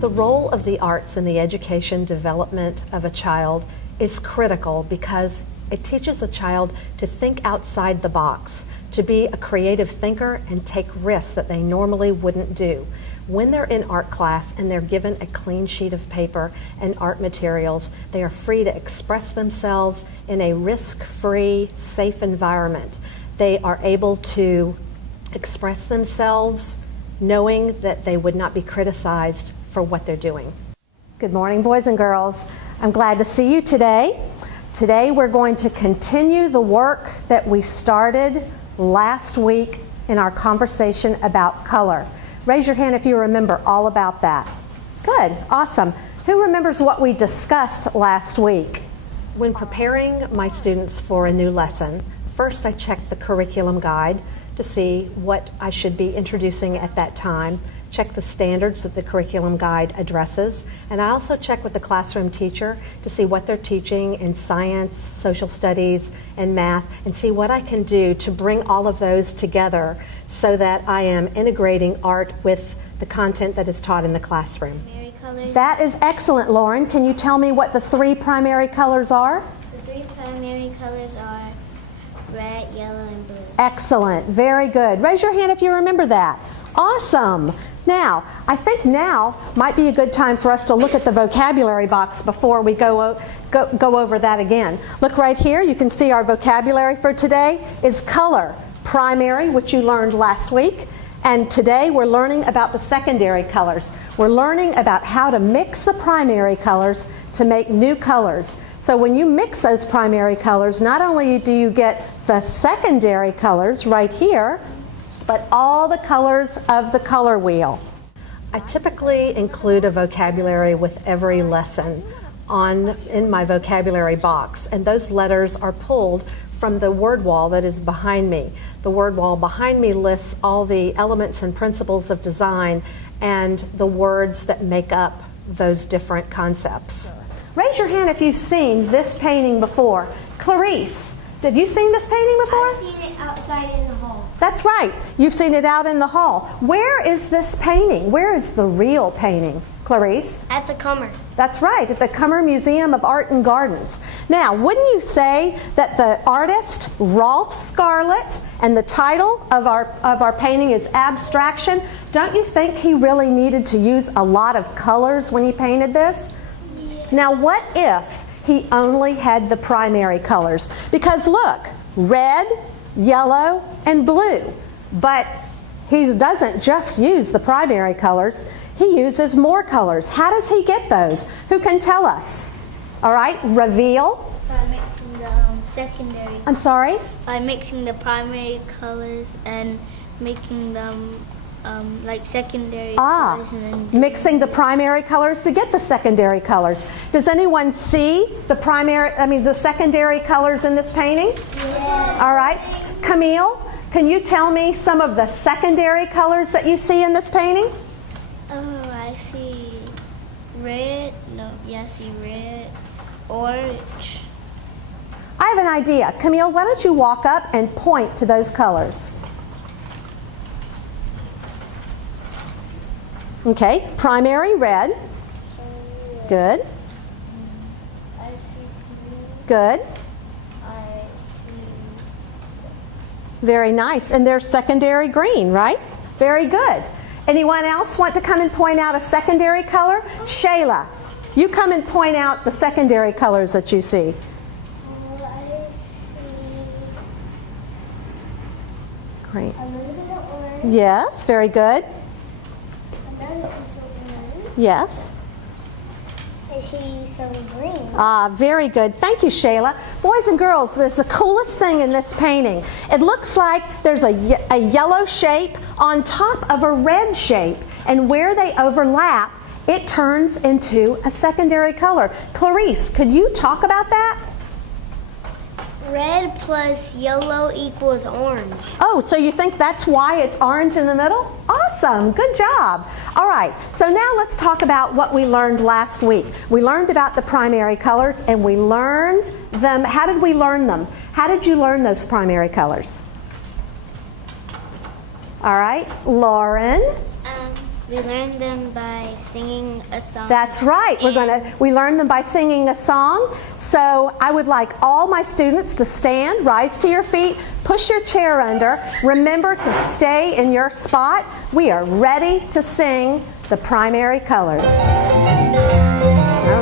The role of the arts in the education development of a child is critical because it teaches a child to think outside the box, to be a creative thinker and take risks that they normally wouldn't do. When they're in art class and they're given a clean sheet of paper and art materials, they are free to express themselves in a risk-free, safe environment. They are able to express themselves knowing that they would not be criticized for what they're doing. Good morning, boys and girls. I'm glad to see you today. Today we're going to continue the work that we started last week in our conversation about color. Raise your hand if you remember all about that. Good, awesome. Who remembers what we discussed last week? When preparing my students for a new lesson, first I checked the curriculum guide to see what I should be introducing at that time, check the standards that the curriculum guide addresses, and I also check with the classroom teacher to see what they're teaching in science, social studies, and math, and see what I can do to bring all of those together so that I am integrating art with the content that is taught in the classroom. That is excellent, Lauren. Can you tell me what the three primary colors are? The three primary colors are red, yellow, and blue. Excellent. Very good. Raise your hand if you remember that. Awesome. Now, I think now might be a good time for us to look at the vocabulary box before we go over that again. Look right here. You can see our vocabulary for today is color. Primary, which you learned last week. And today we're learning about the secondary colors. We're learning about how to mix the primary colors to make new colors. So when you mix those primary colors, not only do you get the secondary colors right here, but all the colors of the color wheel. I typically include a vocabulary with every lesson in my vocabulary box, and those letters are pulled from the word wall that is behind me. The word wall behind me lists all the elements and principles of design and the words that make up those different concepts. Raise your hand if you've seen this painting before. Clarice, have you seen this painting before? I've seen it outside in the hall. That's right. You've seen it out in the hall. Where is this painting? Where is the real painting, Clarice? At the Cummer. That's right, at the Cummer Museum of Art and Gardens. Now, wouldn't you say that the artist, Rolf Scarlett, and the title of our painting is Abstraction? Don't you think he really needed to use a lot of colors when he painted this? Yeah. Now, what if he only had the primary colors? Because look, red, yellow, and blue. But he doesn't just use the primary colors. He uses more colors. How does he get those? Who can tell us? All right, reveal. By mixing the secondary. I'm sorry? By mixing the primary colors and making them like secondary colors. And then mixing the primary colors to get the secondary colors. Does anyone see the secondary colors in this painting? Yeah. All right. Camille, can you tell me some of the secondary colors that you see in this painting? Oh, I see red. I see red, orange. I have an idea. Camille, why don't you walk up and point to those colors? Okay, primary red. Good. I see blue. Good. I see. Very nice. And there's secondary green, right? Very good. Anyone else want to come and point out a secondary color? Shayla, you come and point out the secondary colors that you see. I see Great. a little bit of orange. Yes, very good. Another piece of orange. Yes. I see some green. Very good. Thank you, Shayla. Boys and girls, there's the coolest thing in this painting. It looks like there's a yellow shape on top of a red shape, and where they overlap, it turns into a secondary color. Clarice, could you talk about that? Red plus yellow equals orange. Oh, so you think that's why it's orange in the middle? Awesome, good job. All right, so now let's talk about what we learned last week. We learned about the primary colors, and we learned them. How did we learn them? How did you learn those primary colors? All right, Lauren. We learn them by singing a song. That's right. We learn them by singing a song. So I would like all my students to stand, rise to your feet, push your chair under. Remember to stay in your spot. We are ready to sing the primary colors. All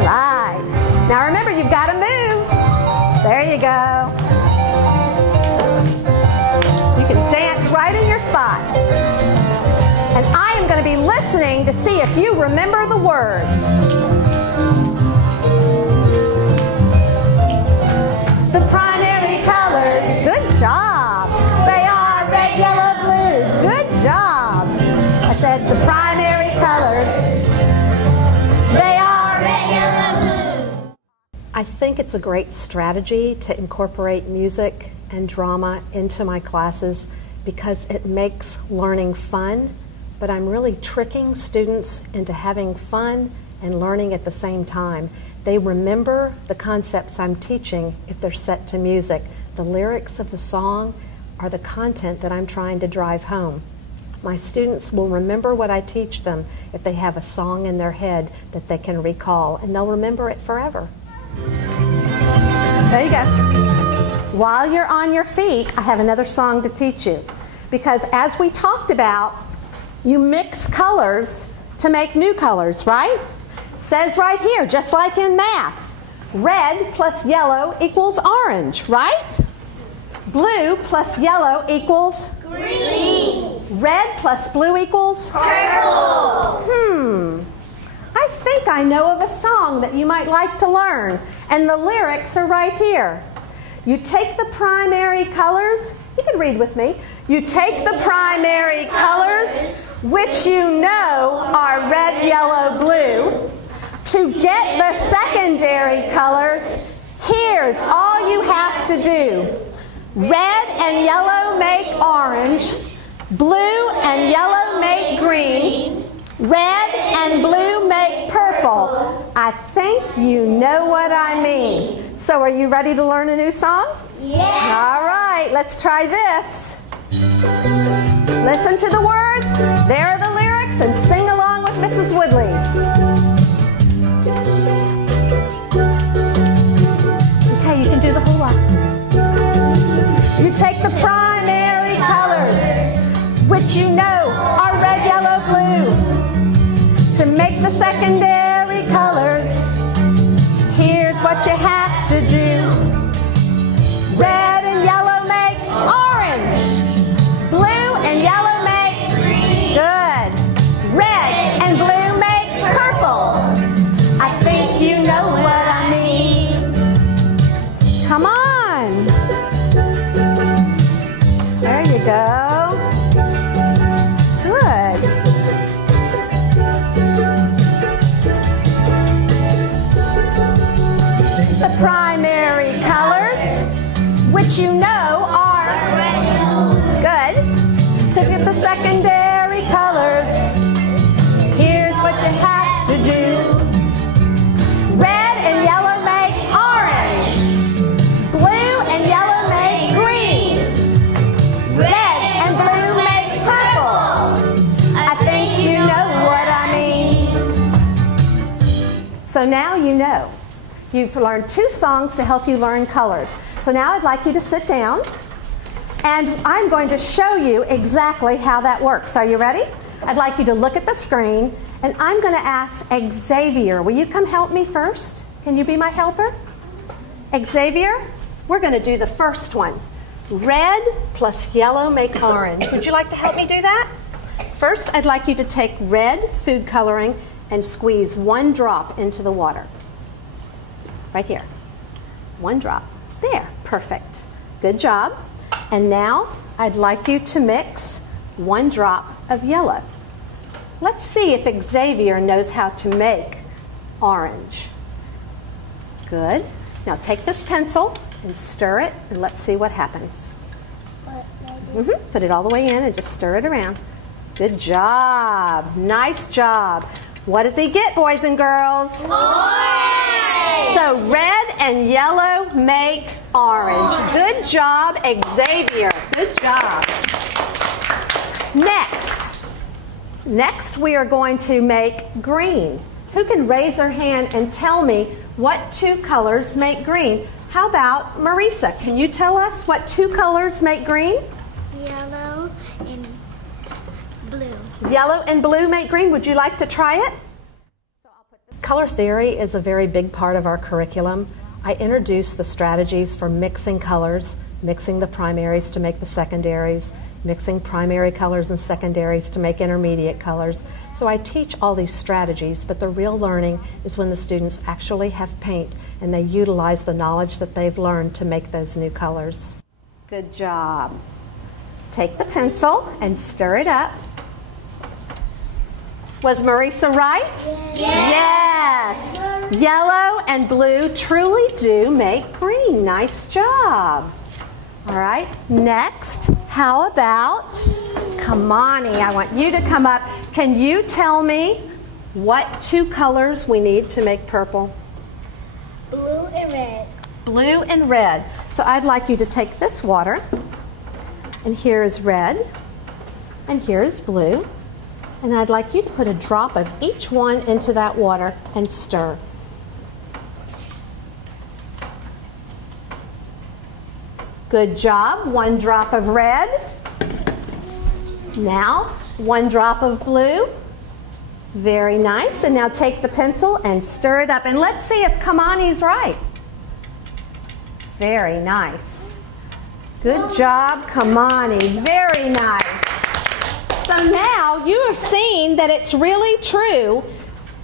right. Now remember, you've got to move. There you go. You can dance right in your spot. And I am going to be listening to see if you remember the words. The primary colors. Good job. They are red, yellow, blue. Good job. I said the primary colors. They are red, yellow, blue. I think it's a great strategy to incorporate music and drama into my classes because it makes learning fun. But I'm really tricking students into having fun and learning at the same time. They remember the concepts I'm teaching if they're set to music. The lyrics of the song are the content that I'm trying to drive home. My students will remember what I teach them if they have a song in their head that they can recall, and they'll remember it forever. There you go. While you're on your feet, I have another song to teach you. Because as we talked about, you mix colors to make new colors, right? It says right here, just like in math, red plus yellow equals orange, right? Blue plus yellow equals green. Red plus blue equals purple. I think I know of a song that you might like to learn, and the lyrics are right here. You take the primary colors, you can read with me. You take the primary colors, which you know are red, yellow, blue. To get the secondary colors, here's all you have to do. Red and yellow make orange. Blue and yellow make green. Red and blue make purple. I think you know what I mean. So are you ready to learn a new song? Yeah. All right, let's try this. Listen to the words, there are the lyrics, and sing along with Mrs. Woodlief. Okay, you can do the whole lot. You take the primary colors, which you know are red, yellow, blue. To make the secondary colors, here's what you have to do. Red and yellow make orange. Blue and yellow make green. Good. Red and blue make purple. I think you know what I mean. Come on. There you go. Good. The primary colors, which you know are good. To get the secondary colors, here's what you have to do. Red and yellow make orange. Blue and yellow make green. Red and blue make purple. I think you know what I mean. So now you know. You've learned 2 songs to help you learn colors. So now I'd like you to sit down, and I'm going to show you exactly how that works. Are you ready? I'd like you to look at the screen, and I'm going to ask Xavier. Will you come help me first? Can you be my helper? Xavier, we're going to do the first one. Red plus yellow make orange. Would you like to help me do that? First, I'd like you to take red food coloring and squeeze 1 drop into the water. Right here. 1 drop. There. Perfect. Good job. And now I'd like you to mix 1 drop of yellow. Let's see if Xavier knows how to make orange. Good. Now take this pencil and stir it, and let's see what happens. Put it all the way in and just stir it around. Good job. Nice job. What does he get, boys and girls? Orange! So red and yellow makes orange. Good job, Xavier. Good job. Next, Next, we are going to make green. Who can raise their hand and tell me what two colors make green? How about Marisa? Can you tell us what two colors make green? Yellow and blue. Yellow and blue make green. Would you like to try it? Color theory is a very big part of our curriculum. I introduce the strategies for mixing colors, mixing the primaries to make the secondaries, mixing primary colors and secondaries to make intermediate colors. So I teach all these strategies, but the real learning is when the students actually have paint and they utilize the knowledge that they've learned to make those new colors. Good job. Take the pencil and stir it up. Was Marisa right? Yes. Yes. Yellow and blue truly do make green. Nice job. All right, next, how about Kamani? I want you to come up. Can you tell me what two colors we need to make purple? Blue and red. Blue and red. So I'd like you to take this water, and here is red, and here is blue, and I'd like you to put a drop of each one into that water and stir. Good job. One drop of red. Now, one drop of blue. Very nice. And now take the pencil and stir it up. And let's see if Kamani's right. Very nice. Good job, Kamani. Very nice. So now you have seen that it's really true.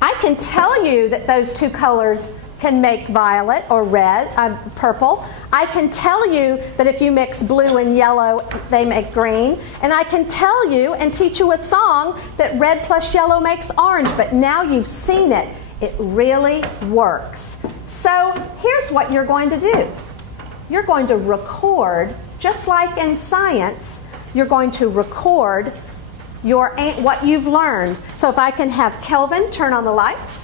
I can tell you that those two colors can make violet or red, purple. I can tell you that if you mix blue and yellow, they make green. And I can tell you and teach you a song that red plus yellow makes orange. But now you've seen it. It really works. So here's what you're going to do. You're going to record, just like in science, you're going to record what you've learned. So if I can have Kelvin turn on the lights.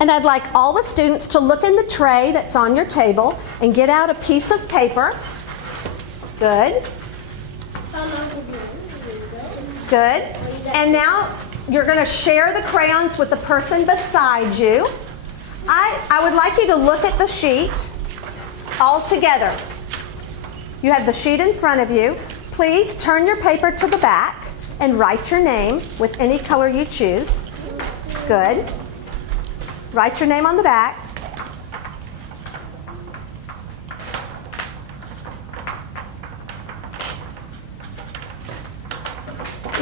And I'd like all the students to look in the tray that's on your table and get out a piece of paper. Good. Good. And now you're going to share the crayons with the person beside you. I would like you to look at the sheet all together. You have the sheet in front of you. Please turn your paper to the back and write your name with any color you choose. Good. Write your name on the back.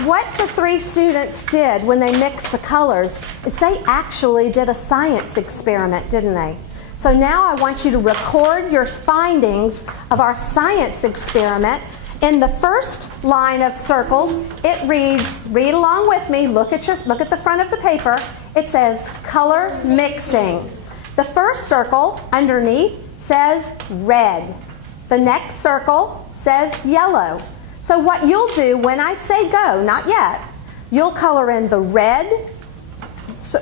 What the three students did when they mixed the colors is they actually did a science experiment, didn't they? So now I want you to record your findings of our science experiment. In the first line of circles, it reads, read along with me, look at the front of the paper. It says color mixing. The first circle underneath says red. The next circle says yellow. So what you'll do when I say go, not yet, you'll color in the red,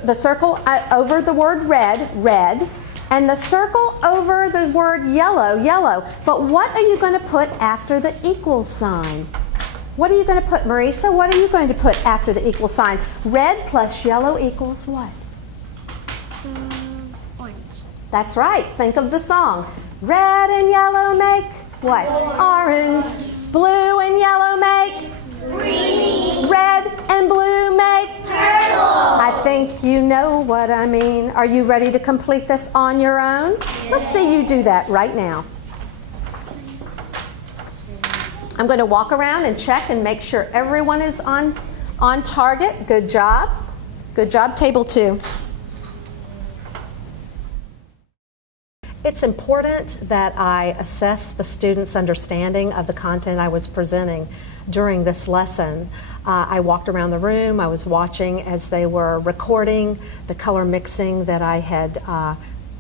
the circle over the word red, red, and the circle over the word yellow, yellow. But what are you going to put after the equal sign? What are you going to put, Marisa? What are you going to put after the equal sign? Red plus yellow equals what? Orange. That's right. Think of the song. Red and yellow make what? Orange. Blue and yellow make Green. Red and blue make Purple. I think you know what I mean. Are you ready to complete this on your own? Yes. Let's see you do that right now. I'm going to walk around and check and make sure everyone is on target. Good job. Good job, table 2. It's important that I assess the students' understanding of the content I was presenting during this lesson. I walked around the room. I was watching as they were recording the color mixing that I had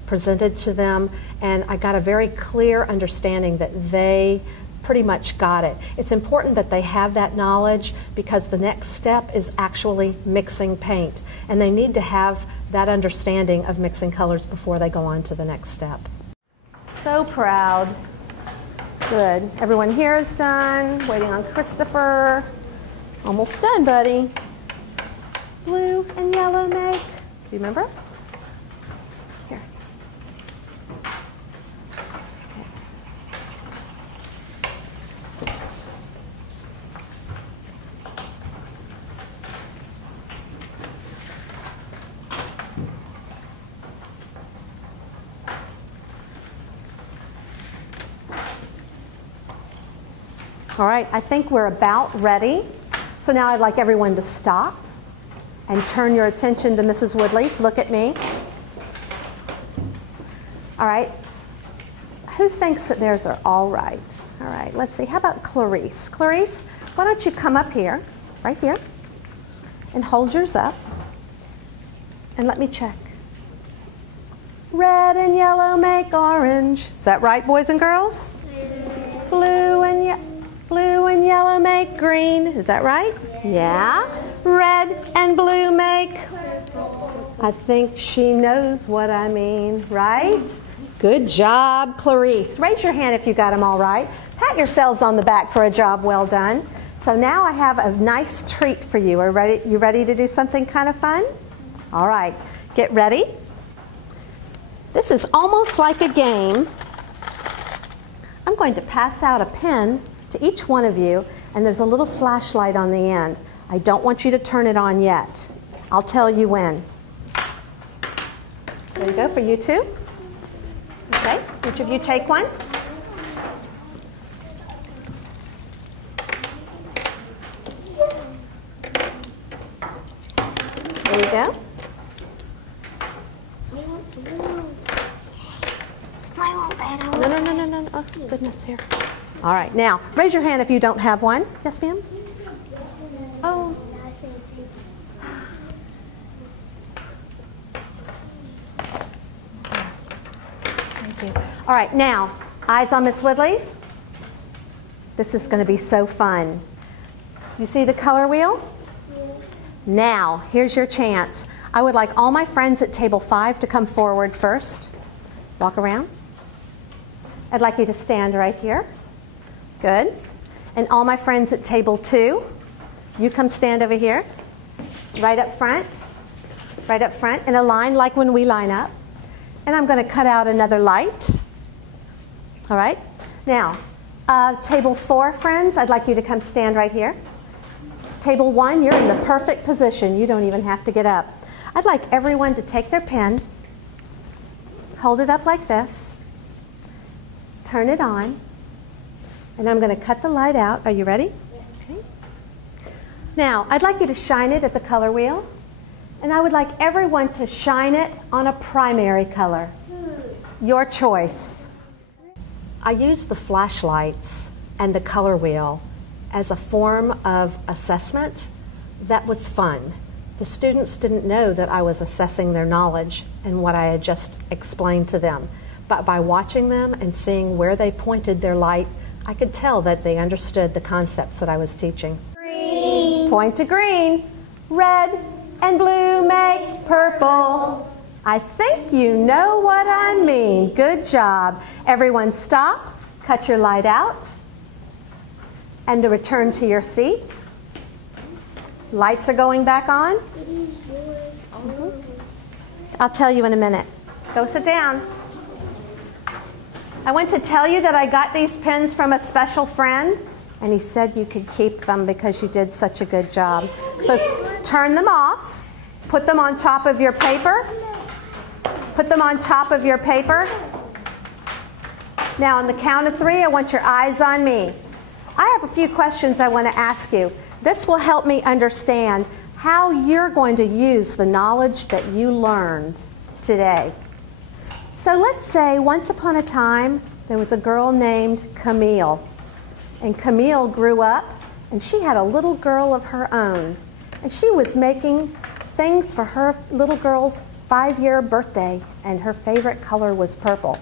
presented to them, and I got a very clear understanding that they pretty much got it. It's important that they have that knowledge because the next step is actually mixing paint, and they need to have that understanding of mixing colors before they go on to the next step. So proud. Good. Everyone here is done. Waiting on Christopher. Almost done, buddy. Blue and yellow make. Do you remember? Here. All right, I think we're about ready. So now I'd like everyone to stop and turn your attention to Mrs. Woodlief. Look at me. All right. Who thinks that theirs are all right? All right, let's see. How about Clarice? Clarice, why don't you come up here, right here, and hold yours up. And let me check. Red and yellow make orange. Is that right, boys and girls? Blue and yellow make green. Is that right? Yeah. Red and blue make. I think she knows what I mean, right? Good job, Clarice. Raise your hand if you got them all right. Pat yourselves on the back for a job well done. So now I have a nice treat for you. You ready to do something kind of fun? All right, get ready. This is almost like a game. I'm going to pass out a pen to each one of you, and there's a little flashlight on the end. I don't want you to turn it on yet. I'll tell you when. There you go for you two. Okay, each of you take one. There you go. No. Oh, goodness, here. All right, now, raise your hand if you don't have one. Yes, ma'am? Oh. Thank you. All right, now, eyes on Miss Woodlief. This is going to be so fun. You see the color wheel? Yes. Now, here's your chance. I would like all my friends at table 5 to come forward first. Walk around. I'd like you to stand right here. Good. And all my friends at table 2, you come stand over here. Right up front. Right up front in a line like when we line up. And I'm going to cut out another light. All right. Now, table 4 friends, I'd like you to come stand right here. Table 1, you're in the perfect position. You don't even have to get up. I'd like everyone to take their pen, hold it up like this, turn it on, and I'm going to cut the light out. Are you ready? Okay. Now, I'd like you to shine it at the color wheel, and I would like everyone to shine it on a primary color. Your choice. I use the flashlights and the color wheel as a form of assessment that was fun. The students didn't know that I was assessing their knowledge and what I had just explained to them. But by watching them and seeing where they pointed their light, I could tell that they understood the concepts that I was teaching. Green. Point to green. Red and blue make purple. I think you know what I mean. Good job. Everyone stop, cut your light out, and to return to your seat. Lights are going back on. It is yours. I'll tell you in a minute. Go sit down. I went to tell you that I got these pens from a special friend, and he said you could keep them because you did such a good job. So turn them off, put them on top of your paper, put them on top of your paper. Now on the count of 3, I want your eyes on me. I have a few questions I want to ask you. This will help me understand how you're going to use the knowledge that you learned today. So let's say once upon a time there was a girl named Camille. And Camille grew up and she had a little girl of her own. And she was making things for her little girl's 5-year birthday, and her favorite color was purple.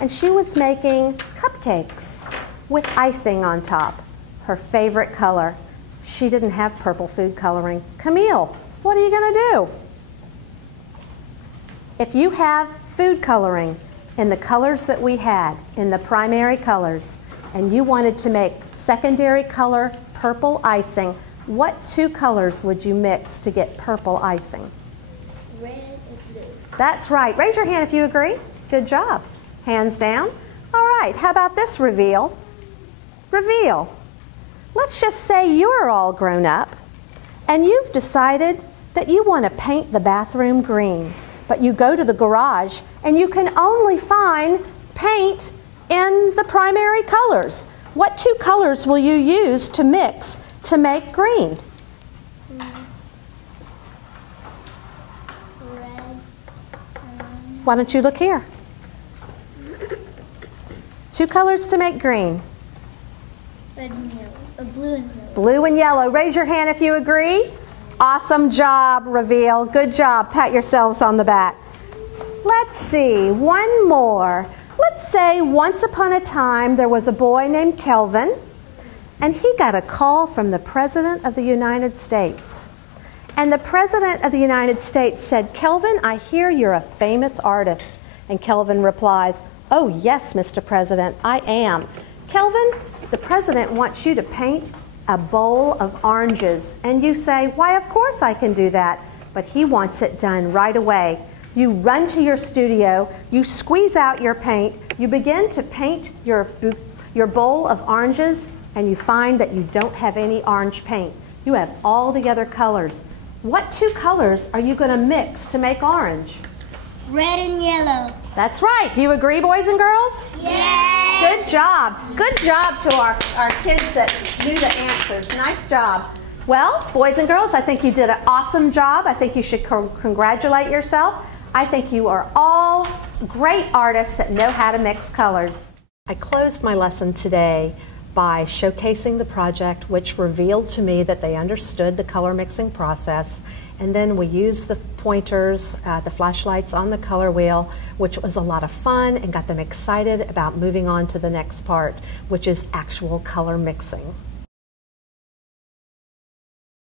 And she was making cupcakes with icing on top, her favorite color. She didn't have purple food coloring. Camille, what are you going to do? If you have food coloring in the colors that we had, in the primary colors, and you wanted to make secondary color purple icing, What two colors would you mix to get purple icing? Red and blue. That's right. Raise your hand if you agree. Good job. Hands down. All right, how about this reveal? Reveal. Let's just say you're all grown up and you've decided that you want to paint the bathroom green, but you go to the garage and you can only find paint in the primary colors. What two colors will you use to mix to make green? Red. Why don't you look here? Two colors to make green. Red and yellow. Blue and yellow. Blue and yellow. Raise your hand if you agree. Awesome job, Reveal. Good job. Pat yourselves on the back. Let's see, one more. Let's say once upon a time there was a boy named Kelvin, and he got a call from the President of the United States. And the President of the United States said, "Kelvin, I hear you're a famous artist." And Kelvin replies, "Oh yes, Mr. President, I am. Kelvin, the President wants you to paint a bowl of oranges." And you say, "Why, of course I can do that." But he wants it done right away. You run to your studio, you squeeze out your paint, you begin to paint your bowl of oranges, and you find that you don't have any orange paint. You have all the other colors. What two colors are you going to mix to make orange? Red and yellow. That's right. Do you agree, boys and girls? Yes. Good job. Good job to our kids that knew the answers. Nice job. Well, boys and girls, I think you did an awesome job. I think you should congratulate yourself. I think you are all great artists that know how to mix colors. I closed my lesson today by showcasing the project, which revealed to me that they understood the color mixing process. And then we used the pointers, the flashlights on the color wheel, which was a lot of fun and got them excited about moving on to the next part, which is actual color mixing.